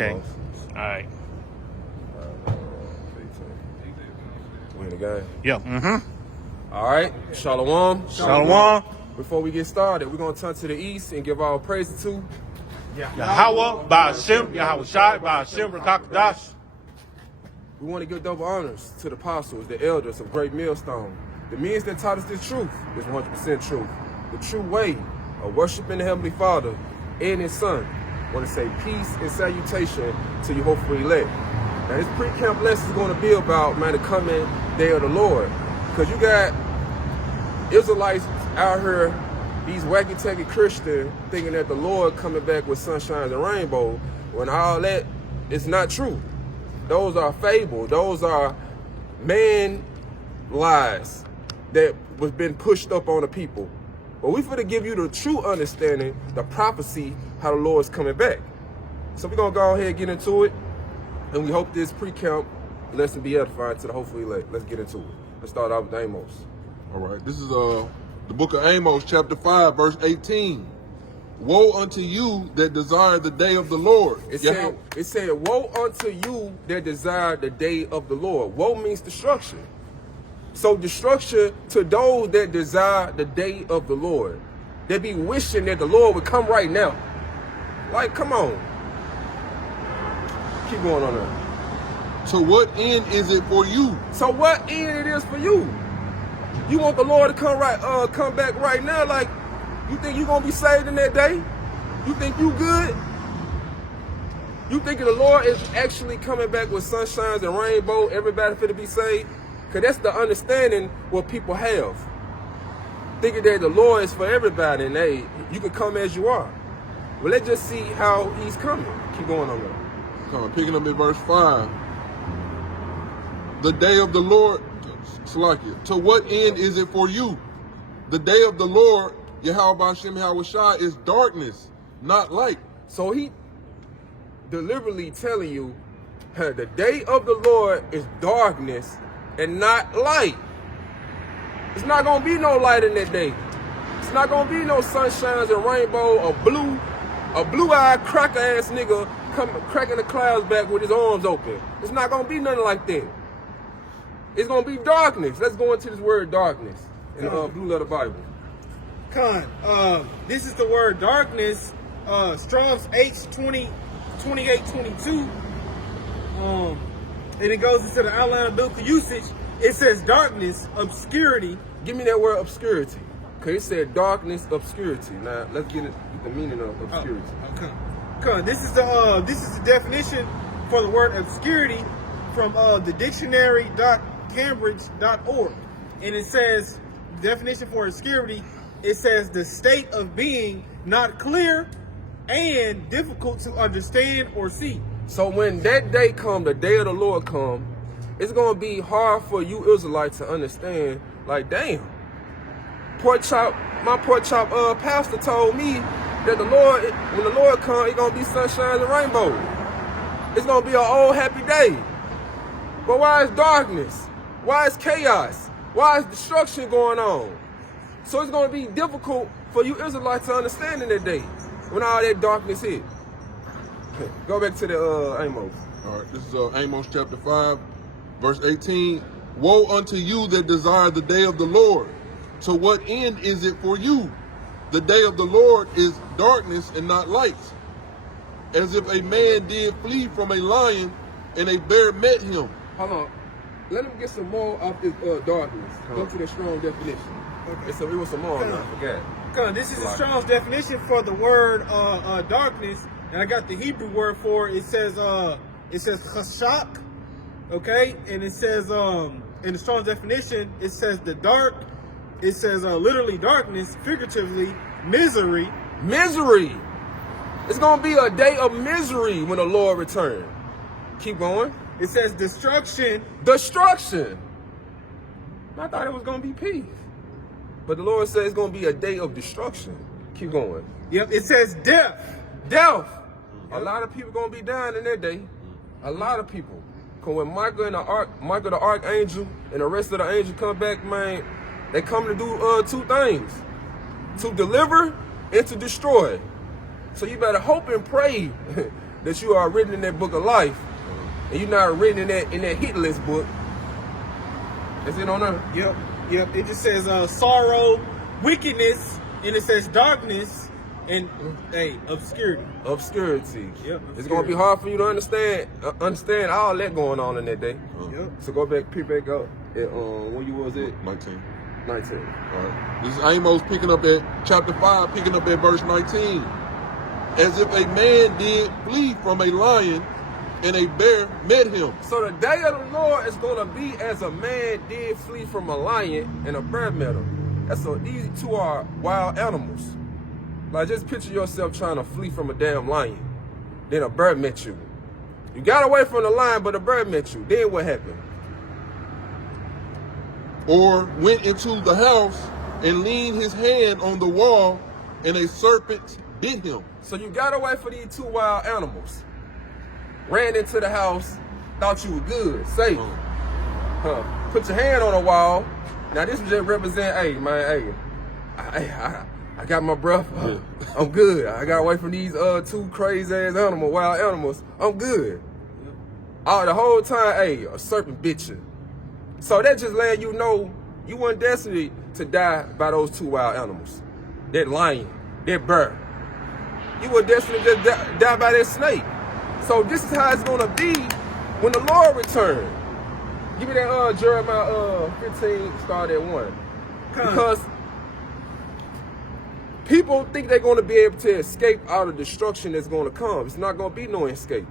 Okay. All right. We in the game? Yeah. Mm-hmm. All right. Shalom. Shalom. Before we get started, we're going to turn to the east and give our praise to Yahweh, Ba'ashem, Yahweh Shai, Ba'ashem, Rakakadash. We want to give double honors to the apostles, the elders of Great Millstone. The men that taught us this truth is 100% truth. The true way of worshiping the Heavenly Father and His Son. I want to say peace and salutation to you hopefully elect. Now this pre-camp lesson is going to be about, man, the coming day of the Lord. Because you got Israelites out here, these wacky-tacky Christians, thinking that the Lord coming back with sunshine and rainbow, when all that is not true. Those are fables. Those are man lies that was been pushed up on the people. But we finna give you the true understanding, the prophecy, how the Lord's coming back. So we're gonna go ahead and get into it. And we hope this pre-camp lesson be edifying to the hopefully elect. Let's get into it. Let's start out with Amos. All right, this is the book of Amos, chapter 5, verse 18. Woe unto you that desire the day of the Lord. It said, woe unto you that desire the day of the Lord. Woe means destruction. So destruction to those that desire the day of the Lord. They be wishing that the Lord would come right now. Like, come on. Keep going on there. To what end is it for you? So what end it is for you? You want the Lord to come back right now? Like, you think you gonna be saved in that day? You think you good? You thinking the Lord is actually coming back with sunshines and rainbow, everybody finna be saved? Because that's the understanding what people have. Thinking that the Lord is for everybody and hey, you can come as you are. Well, let's just see how he's coming. Keep going on there. Picking up at verse 5. The day of the Lord, Salakia, to what end is it for you? The day of the Lord, Yahweh Ba'ashem, Yahweh Shai, is darkness, not light. So he deliberately telling you, the day of the Lord is darkness and not light. It's not gonna be no light in that day. It's not gonna be no sunshines and rainbow, a blue-eyed cracker-ass nigga cracking the clouds back with his arms open. It's not gonna be nothing like that. It's gonna be darkness. Let's go into this word darkness in the blue letter Bible. This is the word darkness, Strong's H2822. And it goes into the outline of biblical usage. It says darkness, obscurity. Give me that word obscurity. Okay, it said darkness, obscurity. Now let's get the meaning of obscurity. This is the definition for the word obscurity from the dictionary.cambridge.org. And it says, definition for obscurity, it says the state of being not clear and difficult to understand or see. So when that day come, the day of the Lord come, it's going to be hard for you Israelites to understand, like, damn, my pork chop pastor told me that the Lord, when the Lord come, it's going to be sunshine and rainbow. It's going to be an old happy day. But why is darkness? Why is chaos? Why is destruction going on? So it's going to be difficult for you Israelites to understand in that day when all that darkness hit. Go back to the Amos. All right, this is Amos chapter 5, verse 18. Woe unto you that desire the day of the Lord. To what end is it for you? The day of the Lord is darkness and not light. As if a man did flee from a lion and a bear met him. Hold on. Let him get some more off this darkness. Go to the strong definition. Okay. So it was some more, I forgot. This is the Strong's definition for the word darkness, and I got the Hebrew word for it. It says chashak, okay, and it says in the Strong's definition it says the dark. It says literally darkness, figuratively misery. Misery. It's gonna be a day of misery when the Lord returns. Keep going. It says destruction. Destruction. I thought it was gonna be peace. But the Lord says it's going to be a day of destruction. Keep going. Yep, it says death. Death. A lot of people going to be dying in that day. A lot of people. Because when Michael the archangel and the rest of the angels come back, man, they come to do two things. To deliver and to destroy. So you better hope and pray that you are written in that book of life, and you're not written in that hit list book. That's it on there. Yep. It just says sorrow, wickedness, and it says darkness, and obscurity. Obscurity. Yep. It's gonna be hard for you to understand all that going on in that day. Yep. So go back, pick back up at when you was at 19. 19. All right. This is Amos picking up at chapter 5, picking up at verse 19. As if a man did flee from a lion and a bear met him. So the day of the Lord is gonna be as a man did flee from a lion and a bear met him. These two are wild animals. Like, just picture yourself trying to flee from a damn lion. Then a bear met you. You got away from the lion, but a bear met you. Then what happened? Or went into the house and leaned his hand on the wall, and a serpent bit him. So you got away from these two wild animals. Ran into the house, thought you were good, safe. Put your hand on the wall. Now this just represent, hey man, I got my breath. I'm good. I got away from these two crazy ass wild animals. I'm good. The whole time, a serpent bit you. So that just letting you know you weren't destined to die by those two wild animals. That lion, that bear. You were destined to die by that snake. So this is how it's gonna be when the Lord returns. Give me that Jeremiah 15, start at 1. Because people think they're gonna be able to escape out of destruction that's gonna come. It's not gonna be no escape.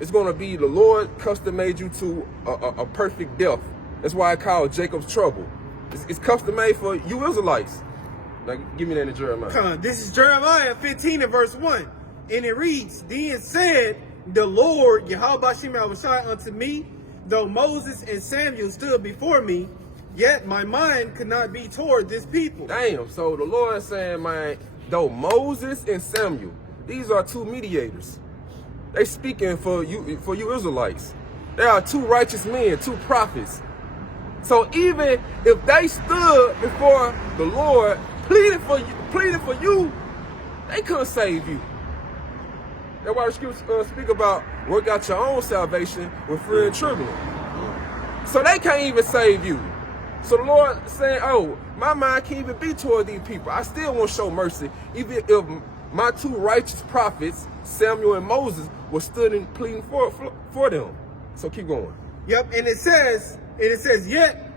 It's gonna be the Lord custom made you to a perfect death. That's why I call Jacob's trouble. It's custom made for you Israelites. Like, give me that in Jeremiah. This is Jeremiah 15 and verse 1. And it reads, Then said the Lord, Yahweh Shai unto me, though Moses and Samuel stood before me, yet my mind could not be toward this people. Damn, so the Lord is saying, man, though Moses and Samuel, these are two mediators. They speaking for you Israelites. They are two righteous men, two prophets. So even if they stood before the Lord, pleading for you, they couldn't save you. That's why the scriptures speak about work out your own salvation with fear and trembling. So they can't even save you. So the Lord saying, oh, my mind can't even be toward these people. I still won't show mercy, even if my two righteous prophets, Samuel and Moses, were stood and pleading for them. So keep going. Yep, and it says yet,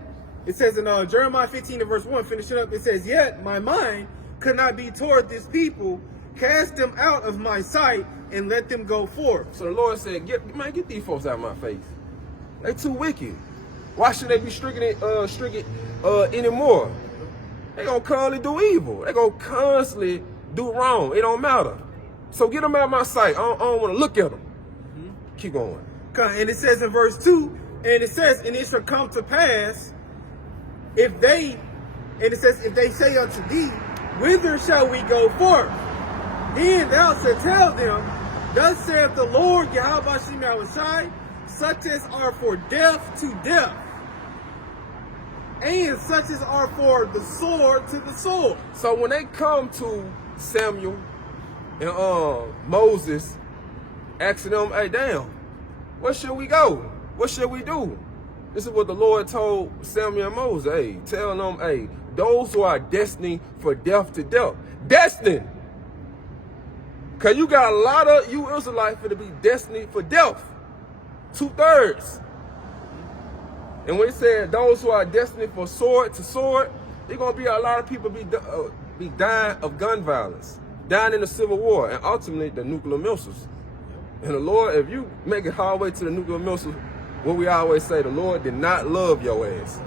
it says in Jeremiah 15 and verse 1, finish it up, it says, yet my mind could not be toward this people, cast them out of my sight, and let them go forth. So the Lord said, get these folks out of my face. They too wicked. Why should they be stricken anymore? They gonna constantly do evil. They gonna constantly do wrong. It don't matter. So get them out of my sight. I don't want to look at them. Keep going. And it says in verse 2, and it says, and it shall come to pass, if they say unto thee, whither shall we go forth? Then thou shalt tell them, thus saith the Lord, Yahweh Shai, such as are for death to death, and such as are for the sword to the sword. So when they come to Samuel and Moses, asking them, hey, damn, where should we go? What should we do? This is what the Lord told Samuel and Moses. Hey, tell them, hey, those who are destined for death to death. Destined. Because you got a lot of you Israelites to be destined for death. 2/3. And when it said those who are destined for sword to sword, there's going to be a lot of people be dying of gun violence, dying in the Civil War, and ultimately the nuclear missiles. And the Lord, if you make it all the way to the nuclear missiles, what we always say, the Lord did not love your ass.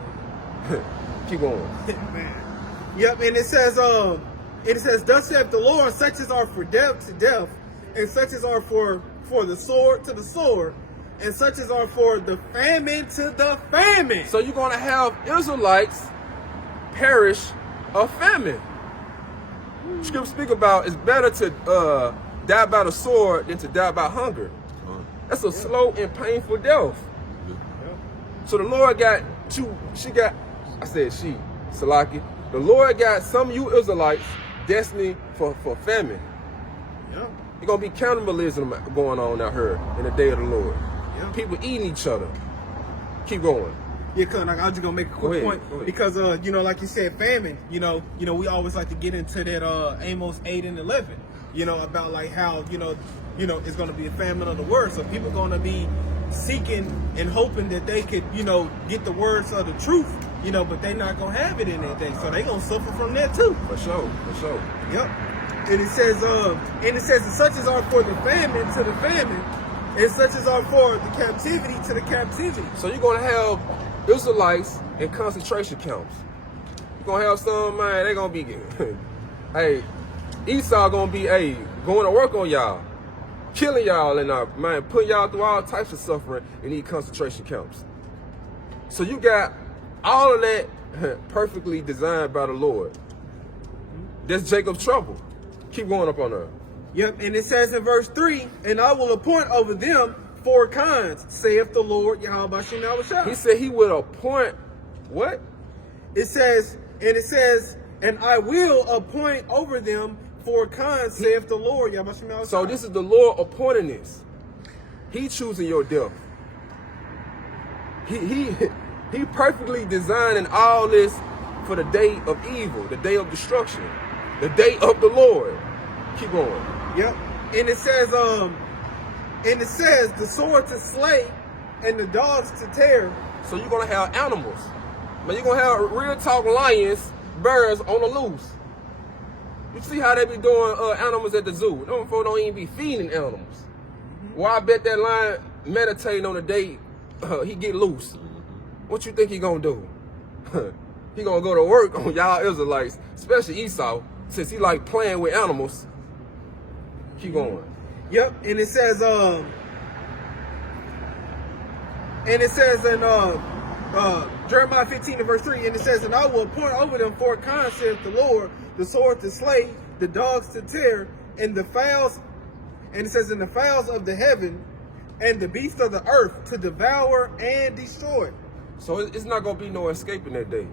Keep going. Man. Yep, and it says, thus saith the Lord, such as are for death to death, and such as are for the sword to the sword, and such as are for the famine to the famine. So you're going to have Israelites perish of famine. Scripture speak about it's better to die by the sword than to die by hunger. That's a slow and painful death. So the Lord got you, Salaki. The Lord got some of you Israelites destined for famine. Yeah. It's gonna be cannibalism going on out here in the day of the Lord. Yeah. People eating each other. Keep going. Yeah, cause I'm just gonna make a quick point Go ahead. because you know, like you said, famine. You know, we always like to get into that Amos 8 and 11. You know, about like how you know it's gonna be a famine of the word. So people gonna be seeking and hoping that they could get the words of the truth. But they not gonna have it in their day, so they gonna suffer from that too. For sure. Yep. And it says, and such as are for the famine to the famine, and such as are for the captivity to the captivity. So you're gonna have Israelites in concentration camps. You're gonna have some, man, they gonna be hey, Esau gonna be going to work on y'all, killing y'all and man, putting y'all through all types of suffering in these concentration camps. So you got all of that perfectly designed by the Lord. That's Jacob's trouble. Keep going up on her. Yep, and it says in verse 3, and I will appoint over them 4 kinds, saith the Lord Yahweh Bashim Yahushua. He said he would appoint what? It says, and I will appoint over them 4 kinds, saith the Lord Yahweh Bashim Yahushua. So this is the Lord appointing this. He choosing your death. He perfectly designing all this for the day of evil, the day of destruction, the day of the Lord. Keep going. Yep. And it says, the sword to slay and the dogs to tear. So you're gonna have animals. Man, you're gonna have real talk lions, bears on the loose. You see how they be doing animals at the zoo. Them folks don't even be feeding animals. Well, I bet that lion meditating on the day he get loose. What you think he gonna do? He gonna go to work on y'all Israelites, especially Esau, since he like playing with animals. Keep going. Yep, and it says in Jeremiah 15 and verse 3, and it says, and I will appoint over them 4 kinds, saith the Lord, the sword to slay, the dogs to tear, and the fowls, and it says, in the fowls of the heaven, and the beasts of the earth to devour and destroy. So it's not gonna be no escaping that day.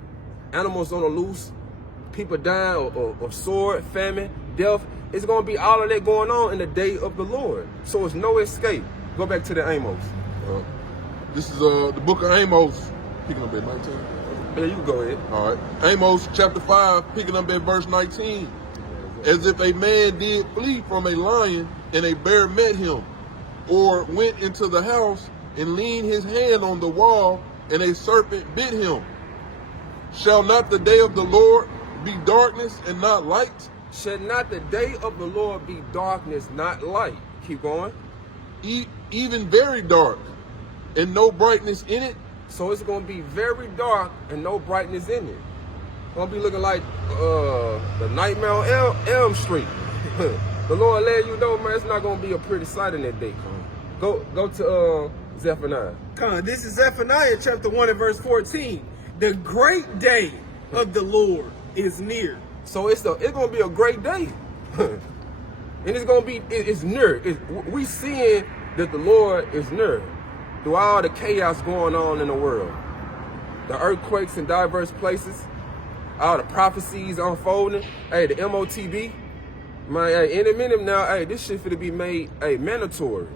Animals on the loose, people dying of sword, famine, death. It's gonna be all of that going on in the day of the Lord. So it's no escape. Go back to the Amos. This is the book of Amos, picking up at 19. Yeah, you can go ahead. All right. Amos chapter 5, picking up at verse 19. As if a man did flee from a lion and a bear met him, or went into the house and leaned his hand on the wall and a serpent bit him. Shall not the day of the Lord be darkness and not light? Shall not the day of the Lord be darkness, not light? Keep going. Even very dark, and no brightness in it? So it's going to be very dark and no brightness in it. It's going to be looking like the Nightmare on Elm Street. The Lord let you know, man, it's not going to be a pretty sight in that day. Go to Zephaniah. This is Zephaniah chapter 1 and verse 14. The great day of the Lord is near. So it's going to be a great day. And it's going to be, it's near. We seeing that the Lord is near through all the chaos going on in the world. The earthquakes in diverse places, all the prophecies unfolding. Hey, the MOTB. Man, hey, in a minute now, hey, this shit finna be made mandatory.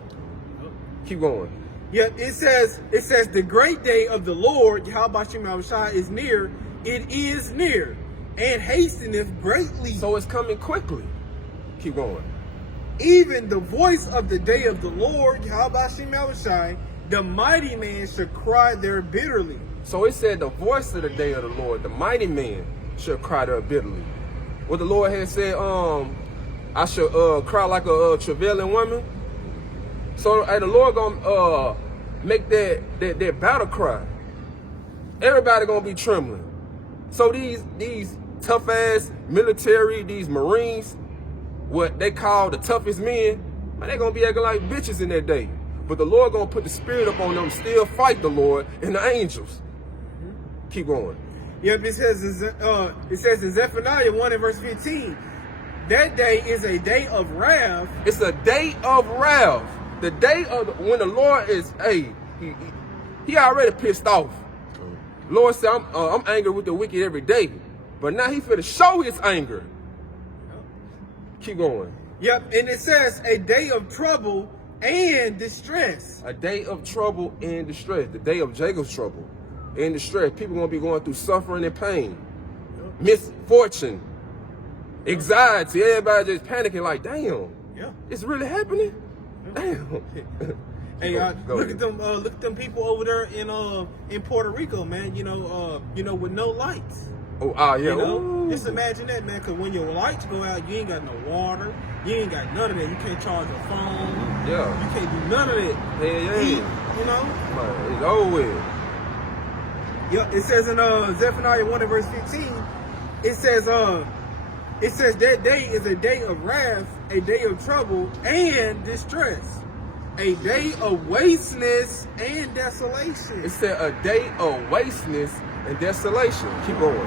Keep going. Yeah, it says the great day of the Lord, Yahweh Bashim Yahushua, is near. It is near, and hasteneth greatly. So it's coming quickly. Keep going. Even the voice of the day of the Lord, Yahweh Bashim Yahushua, the mighty man shall cry there bitterly. So it said the voice of the day of the Lord, the mighty man shall cry there bitterly. What the Lord had said, I shall cry like a travailing woman. So the Lord gonna make that battle cry. Everybody gonna be trembling. So these tough ass military, these Marines, what they call the toughest men, man, they gonna be acting like bitches in that day. But the Lord gonna put the spirit up on them, still fight the Lord and the angels. Keep going. Yep, it says in Zephaniah 1 and verse 15, that day is a day of wrath. It's a day of wrath. The day of when the Lord is, he already pissed off. Lord said, I'm angry with the wicked every day. But now he finna show his anger. Keep going. Yep, and it says a day of trouble and distress. A day of trouble and distress. The day of Jacob's trouble and distress. People gonna be going through suffering and pain, misfortune, anxiety. Everybody just panicking like, damn, it's really happening. Damn. Hey, look at them people over there in Puerto Rico, man. You know, with no lights. Yeah. You know, Ooh. just imagine that, man. Cause when your lights go out, you ain't got no water. You ain't got none of that. You can't charge your phone. Yeah. You can't do none of that. Yeah. You know. Man, it's over with. Yeah. It says in Zephaniah 1 and verse 15. It says that day is a day of wrath, a day of trouble and distress, a day of wasteness and desolation. It said a day of wasteness and desolation. Keep going.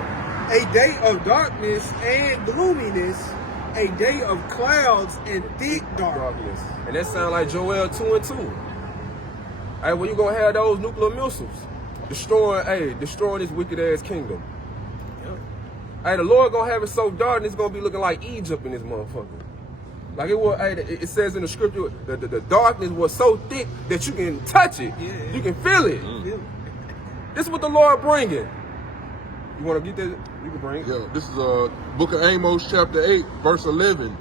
A day of darkness and gloominess, a day of clouds and thick darkness. And that sounds like Joel 2 and 2. Hey, when you gonna have those nuclear missiles destroying this wicked ass kingdom? Yep. Hey, the Lord gonna have it so dark, and it's gonna be looking like Egypt in this motherfucker. Like it was. Hey, it says in the scripture, the darkness was so thick that you can touch it. Yeah. You can feel it. Yeah. This is what the Lord bringing. You want to get that? You can bring it. Yeah, this is Book of Amos, chapter 8, verse 11.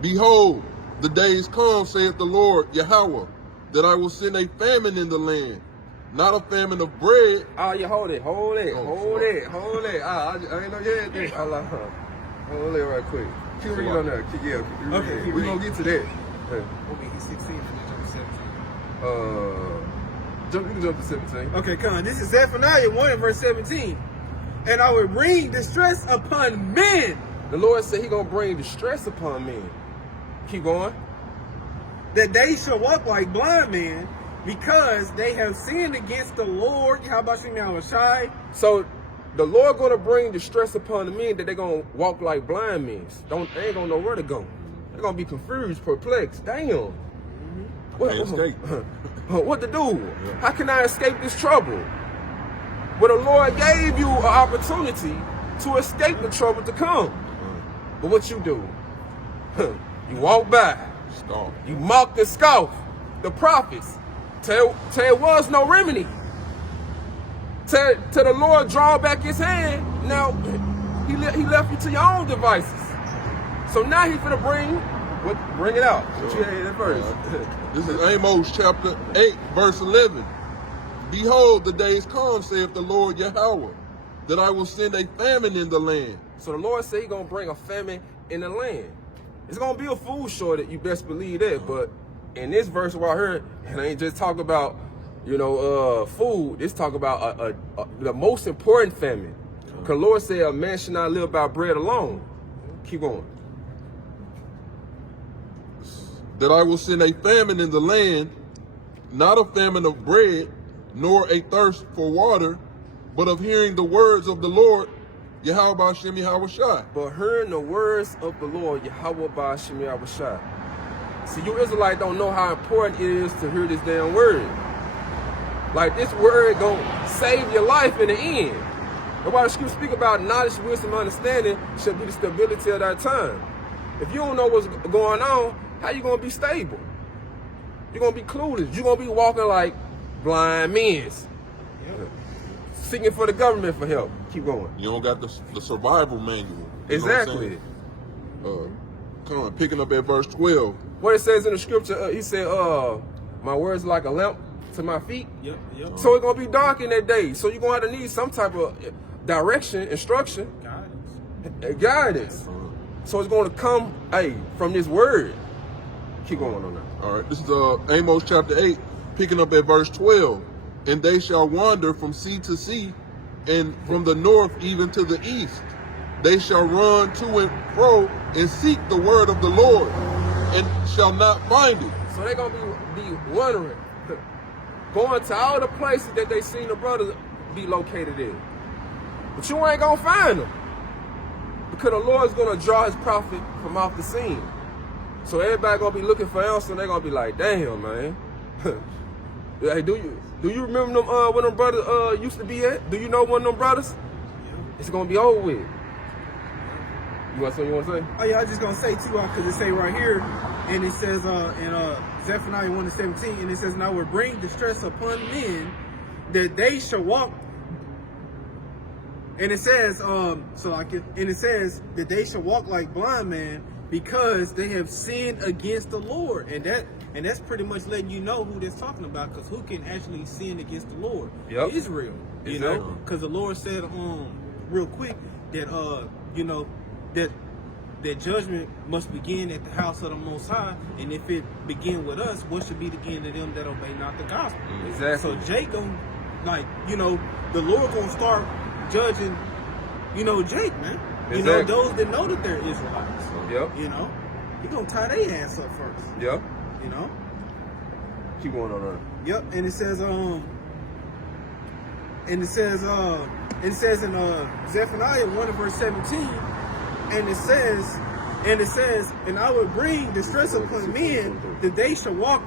Behold, the days come, saith the Lord Yahweh, that I will send a famine in the land, not a famine of bread. Oh, yeah, hold it. I ain't know you had this. Hold it right quick. Keep reading on that. Keep reading. Okay, keep We're going to get to that. Okay, he's 16 and then jump to 17. You can jump to 17. Okay, come on. This is Zephaniah 1 and verse 17. And I will bring distress upon men. The Lord said he going to bring distress upon men. Keep going. That they shall walk like blind men, because they have sinned against the Lord. How about you now, Shai? So the Lord going to bring distress upon the men that they're going to walk like blind men. They ain't going to know where to go. They're going to be confused, perplexed. Damn. What to do? How can I escape this trouble? Well, the Lord gave you an opportunity to escape the trouble to come. But what you do? You walk by. Scoff. You mock and scoff the prophets. Tell it was no remedy. Till the Lord draw back his hand. Now, he left you to your own devices. So now he's finna bring it out. What you had at first. This is Amos chapter 8, verse 11. Behold, the days come, saith the Lord Yahweh, that I will send a famine in the land. So the Lord said he's going to bring a famine in the land. It's going to be a food shortage, you best believe that. But in this verse where I heard, it ain't just talk about, food. It's talk about the most important famine. Because the Lord said a man should not live by bread alone. Keep going. That I will send a famine in the land, not a famine of bread, nor a thirst for water, but of hearing the words of the Lord, Yahweh Ba'ashem Yahweh Shai. But hearing the words of the Lord, Yahweh Ba'ashem Yahweh Shai. See, you Israelites don't know how important it is to hear this damn word. Like, this word gonna save your life in the end. Nobody should speak about knowledge, wisdom, understanding should be the stability of that time. If you don't know what's going on, how you gonna be stable? You're gonna be clueless. You're gonna be walking like blind men. Yep. Seeking for the government for help. Keep going. You don't got the survival manual. You know Exactly. what I'm saying? Come on, picking up at verse 12. What it says in the scripture, he said, my words like a lamp to my feet. Yep. So it's gonna be dark in that day. So you're gonna have to need some type of direction, instruction, guidance. So it's gonna come, from this word. Keep going on that. All right, this is Amos chapter 8, picking up at verse 12. And they shall wander from sea to sea, and from the north even to the east. They shall run to and fro and seek the word of the Lord, and shall not find it. So they're gonna be wandering, going to all the places that they seen the brothers be located in. But you ain't gonna find them, because the Lord's gonna draw his prophet from off the scene. So everybody gonna be looking for answers, and they're gonna be like, damn, man. Hey, do you remember them where them brothers used to be at? Do you know one of them brothers? It's gonna be over with. You want something you want to say? Oh yeah, I was just gonna say too, because it say right here, and it says in Zephaniah 1:17, and it says, "And I will bring distress upon men, that they shall walk." And it says, and it says that they shall walk like blind men, because they have sinned against the Lord, and that's pretty much letting you know who that's talking about, because who can actually sin against the Lord? Yep. Israel, you Exactly. know, because the Lord said, real quick that you know that judgment must begin at the house of the Most High, and if it begin with us, what should be the end of them that obey not the gospel? Exactly. So Jake gonna, like, you know, the Lord gonna start judging, you know, Jake, man. You know, Exactly. those that know that they're Israelites. Yep. You know, he gonna tie their ass up first. Yep. You know. Keep going on. Yep. And it says in Zephaniah 1:17, and it says, and I will bring distress upon men, that they shall walk,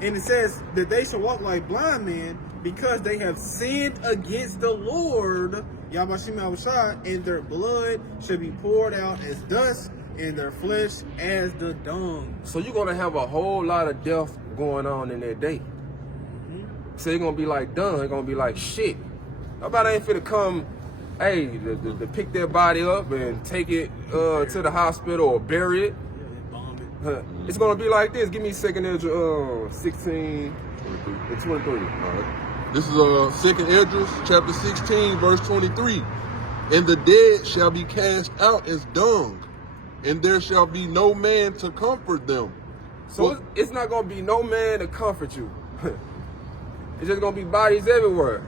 and it says that they shall walk like blind men, because they have sinned against the Lord, Yahweh Shai, and their blood shall be poured out as dust, and their flesh as the dung. So you're gonna have a whole lot of death going on in that day. So you're gonna be like dung, it's gonna be like shit. Nobody ain't finna come, hey, to pick their body up and take it to the hospital or bury it. It's gonna be like this. Give me 2nd Ezra 16 and 23. All right. This is 2nd Esdras chapter 16 verse 23. And the dead shall be cast out as dung, and there shall be no man to comfort them. So it's not gonna be no man to comfort you. It's just gonna be bodies everywhere.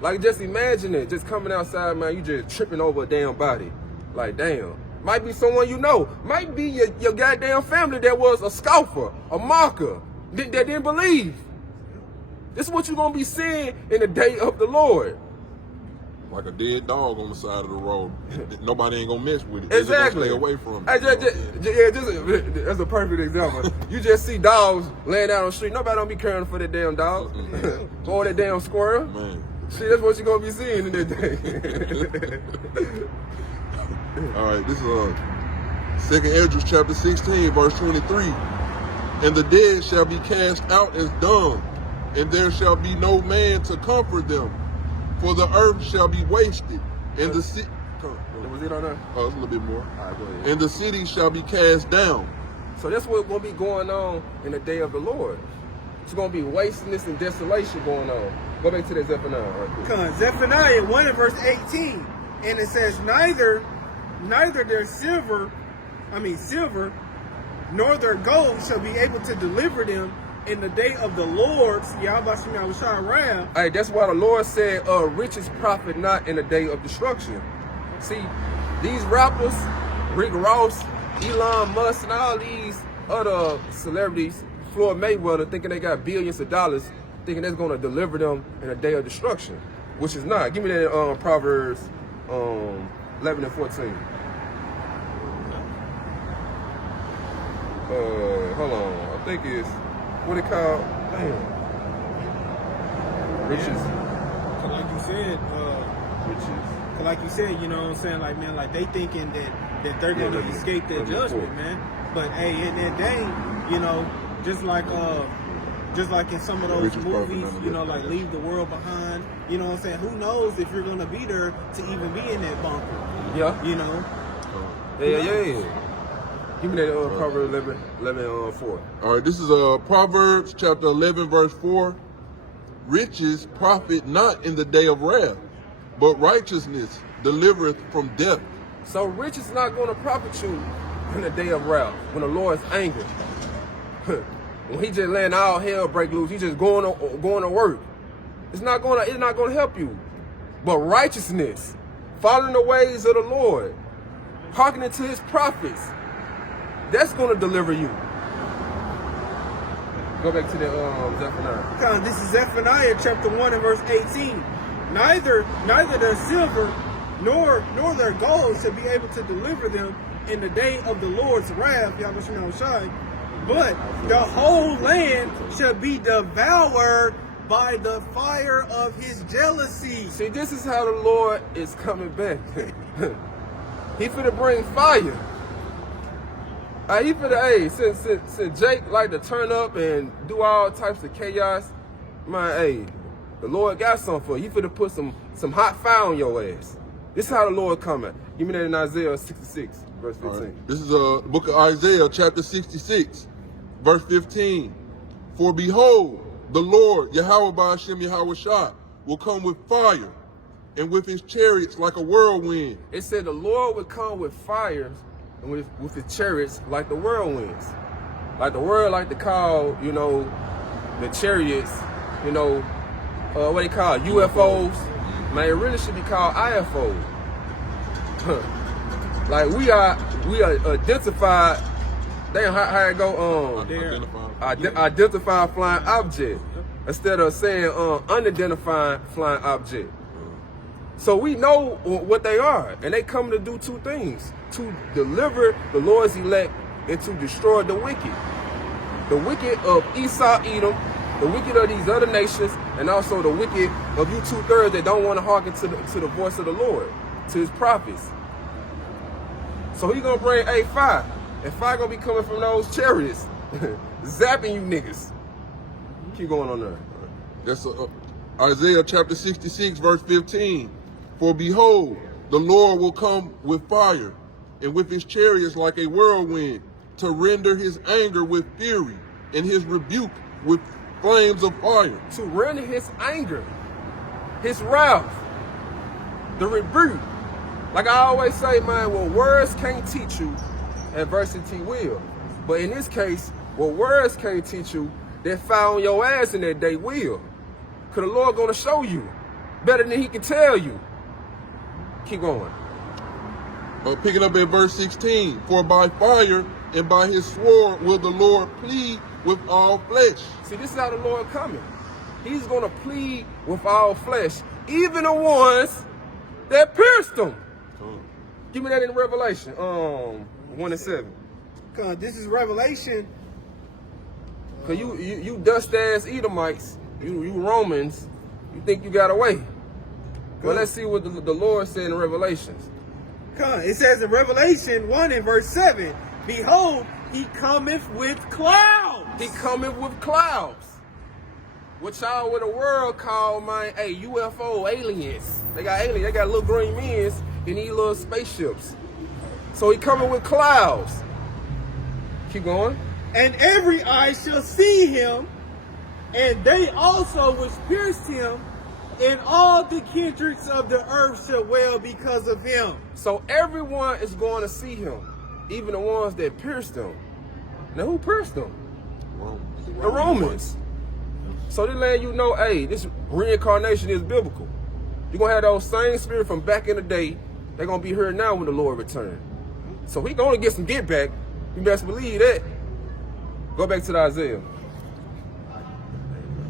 Like, just imagine it, just coming outside, man, you just tripping over a damn body. Like, damn. Might be someone you know. Might be your goddamn family that was a scoffer, a mocker, that didn't believe. This is what you're gonna be seeing in the day of the Lord. Like a dead dog on the side of the road. Nobody ain't gonna mess with it. Exactly. Stay away from Hey, it. that's a perfect example. You just see dogs laying out on the street. Nobody don't be caring for that damn dog or that damn squirrel. Man. Shit, that's what you're gonna be seeing in that day. All right, this is 2nd Esdras chapter 16 verse 23. And the dead shall be cast out as dung, and there shall be no man to comfort them, for the earth shall be wasted, and the city. Was it on there? Oh, it's a little bit more. All right, go ahead. And the city shall be cast down. So that's what's gonna be going on in the day of the Lord. It's gonna be wastiness and desolation going on. Go back to that Zephaniah right quick. Zephaniah 1:18, and it says, neither their silver, nor their gold shall be able to deliver them in the day of the Lord's, Yahweh Shai wrath. Hey, that's why the Lord said, riches profit not in the day of destruction. See, these rappers, Rick Ross, Elon Musk, and all these other celebrities, Floyd Mayweather, thinking they got billions of dollars, thinking that's going to deliver them in a day of destruction, which is not. Give me that Proverbs 11 and 14. Hold on. I think it's, what it called? Damn. Riches. Like you said, Riches. like you said, you know what I'm saying? Like, man, like they thinking that they're going to escape their judgment, man. But hey, in that day, you know, just like in some of those movies, you know, like Leave the World Behind, you know what I'm saying? Who knows if you're going to be there to even be in that bunker? Yeah. You know? Yeah. Give me that Proverbs 11 4. All right, this is Proverbs chapter 11 verse 4. Riches profit not in the day of wrath, but righteousness delivereth from death. So riches is not going to profit you in the day of wrath, when the Lord's angry. When he just letting all hell break loose, he just going to work. It's not going to help you. But righteousness, following the ways of the Lord, hearkening to his prophets, that's going to deliver you. Go back to the Zephaniah. This is Zephaniah chapter 1 and verse 18. Neither their silver nor their gold shall be able to deliver them in the day of the Lord's wrath, Yahweh Shai, but the whole land shall be devoured by the fire of his jealousy. See, this is how the Lord is coming back. He finna bring fire. He finna, hey, since Jake like to turn up and do all types of chaos, man, hey, the Lord got something for you. He finna put some hot fire on your ass. This is how the Lord coming. Give me that in Isaiah 66, verse 15. Right. This is the book of Isaiah, chapter 66, verse 15. For behold, the Lord, Yahweh Ba'ashem Yahweh Shah, will come with fire and with his chariots like a whirlwind. It said the Lord would come with fires and with his chariots like the whirlwinds. Like the world like to call, you know, the chariots, you know, what they call UFOs. Man, it really should be called IFOs. Like we are identified. Damn, how it go? Identified flying object instead of saying unidentified flying object. So we know what they are, and they come to do two things: to deliver the Lord's elect and to destroy the wicked. The wicked of Esau, Edom, the wicked of these other nations, and also the wicked of you 2/3 that don't want to hearken to the voice of the Lord, to his prophets. So he gonna bring fire, and fire gonna be coming from those chariots, zapping you niggas. Keep going on there. That's Isaiah chapter 66, verse 15. For behold, the Lord will come with fire, and with his chariots like a whirlwind, to render his anger with fury, and his rebuke with flames of fire. To render his anger, his wrath, the rebuke. Like I always say, man, what words can't teach you, adversity will. But in this case, what words can't teach you, that fire on your ass in that day will. Because the Lord gonna show you better than he can tell you. Keep going. Picking up at verse 16. For by fire and by his sword will the Lord plead with all flesh. See, this is how the Lord coming. He's gonna plead with all flesh, even the ones that pierced him. Give me that in Revelation 1:7. Cause this is Revelation. Cause you dust ass Edomites, you Romans, you think you got away. Well, let's see what the Lord said in Revelations. It says in Revelation 1 and verse 7, behold, he cometh with clouds. He cometh with clouds. What y'all with the world call, man, UFO aliens. They got aliens, they got little green men in these little spaceships. So he coming with clouds. Keep going. And every eye shall see him, and they also which pierced him, and all the kindreds of the earth shall wail because of him. So everyone is going to see him, even the ones that pierced him. Now who pierced him? The Romans. So they let you know, hey, this reincarnation is biblical. You're going to have those same spirit from back in the day. They're going to be here now when the Lord returns. So he going to get some get back. You best believe that. Go back to the Isaiah.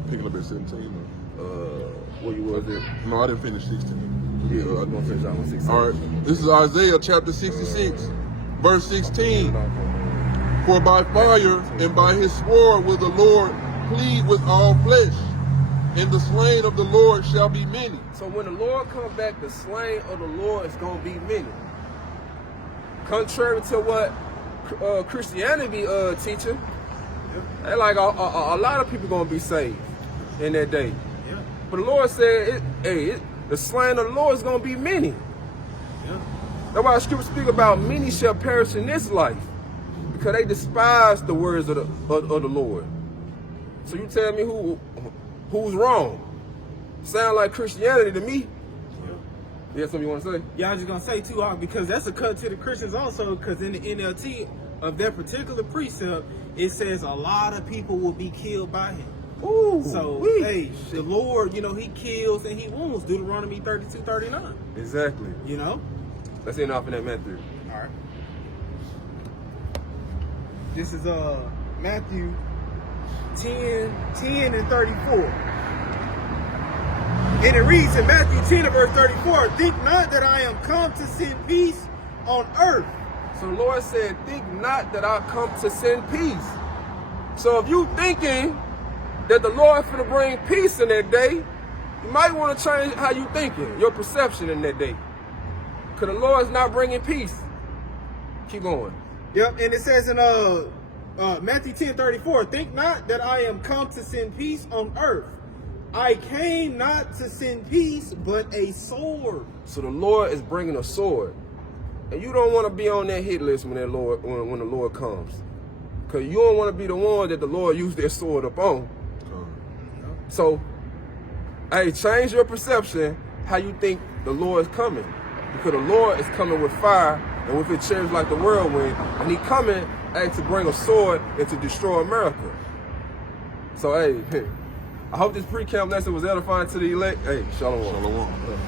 Picking up at 17. Where you was there? No, I didn't finish 16. Yeah, I'm going to finish that one 16. All right. This is Isaiah chapter 66, verse 16. For by fire and by his sword will the Lord plead with all flesh, and the slain of the Lord shall be many. So when the Lord comes back, the slain of the Lord is going to be many. Contrary to what Christianity teaching, they like a lot of people going to be saved in that day. Yeah. But the Lord said, the slain of the Lord is going to be many. Yeah. That's why the scripture speak about many shall perish in this life, because they despise the words of the Lord. So you tell me who's wrong? Sound like Christianity to me. You have something you want to say? Yeah, I was just going to say too, because that's a cut to the Christians also, because in the NLT of that particular precept, it says a lot of people will be killed by him. Ooh, so, hey, the Lord, you know, he kills and he wounds. Deuteronomy 32:39. Exactly. You know? Let's end off in that Matthew. All right. This is Matthew 10 and 34. And it reads in Matthew 10 and verse 34, think not that I am come to send peace on earth. So the Lord said, think not that I come to send peace. So if you thinking that the Lord finna bring peace in that day, you might want to change how you thinking, your perception in that day. Because the Lord is not bringing peace. Keep going. Yep, and it says in Matthew 10:34, think not that I am come to send peace on earth. I came not to send peace, but a sword. So the Lord is bringing a sword. And you don't want to be on that hit list when the Lord comes. Because you don't want to be the one that the Lord used their sword upon. So, hey, change your perception how you think the Lord is coming. Because the Lord is coming with fire and with his chariots like the whirlwind. And he coming, hey, to bring a sword and to destroy America. So, hey, I hope this pre-camp lesson was edifying to the elect. Hey, shalom. Shalom.